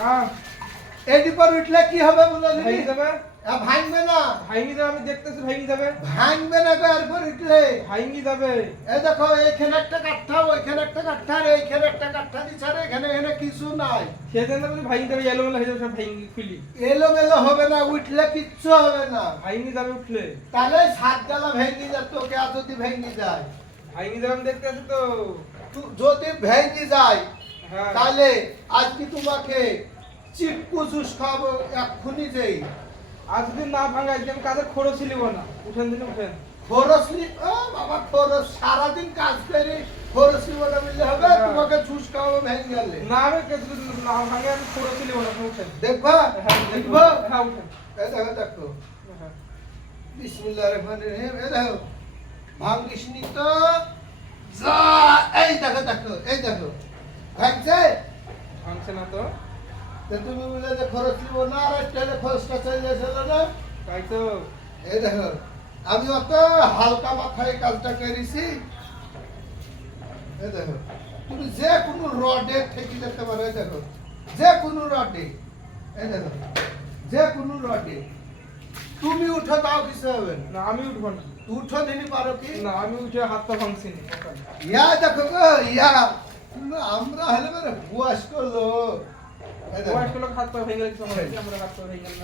হ্যাঁ এটি পর উঠলে কি হবে বলে ভেঙে যাবে ভাঙবে না ভেঙে যাবে আমি দেখতেছি ভেঙে যাবে ভাঙবে না তো এরপর উঠলে ভেঙে যাবে এই দেখো এইখানে একটা কাঠা ওইখানে একটা কাঠা আর এইখানে একটা কাঠা দিচ্ছে আর এখানে এখানে কিছু নাই সেজন্য বলি ভেঙে যাবে এলোমেলো হয়ে যাবে সব ভেঙে খুলি এলোমেলো হবে না উঠলে কিচ্ছু হবে না ভেঙে যাবে উঠলে তাহলে সাত ডালা ভেঙে যায় তোকে আর যদি ভেঙে যায় ভেঙে যাবে আমি দেখতেছি তো যদি ভেঙে যায় হ্যাঁ তাহলে আজকে তোমাকে চিপকু জুস খাবো এক্ষুনি যেই আজ যদি না ভাঙা আজকে আমি কাজের খরচ নিব না উঠেন দিন উঠেন খরচ ও বাবা খরচ সারাদিন কাজ করে খরচ নিব না বললে হবে হ্যাঁ। তোমাকে জুস খাবো ভেঙে গেলে না আমি যদি না ভাঙে আমি খরচ নিব না আপনি উঠেন দেখবা হ্যাঁ দেখবা হ্যাঁ উঠেন এই দেখো দেখো হ্যাঁ বিসমিল্লাহির রহমানির রহিম এই দেখো ভাঙিস নি তো যা এই দেখো দেখো এই দেখো ভাঙছে ভাঙছে না তো তো তুমি বলে যে খরচ নিব না আর একটা খরচটা চলে এসেছিল না তাই তো এই দেখো আমি অত হালকা মাথায় কাজটা করেছি এই দেখো তুমি যে কোনো রডে ঠেকে যেতে পারো এই দেখো যে কোনো রডে এই দেখো যে কোনো রডে তুমি উঠো তাও কিছু হবে না না আমি উঠবো না উঠো দিনই পারো কি না আমি উঠে হাতটা ভাঙছি না ইয়া দেখো গো ইয়া আমরা হলে মানে বয়স্ক লোক এই দেখো বয়স্ক লোক হাত পা ভেঙে গেছে আমরা হাত পা ভেঙে গেল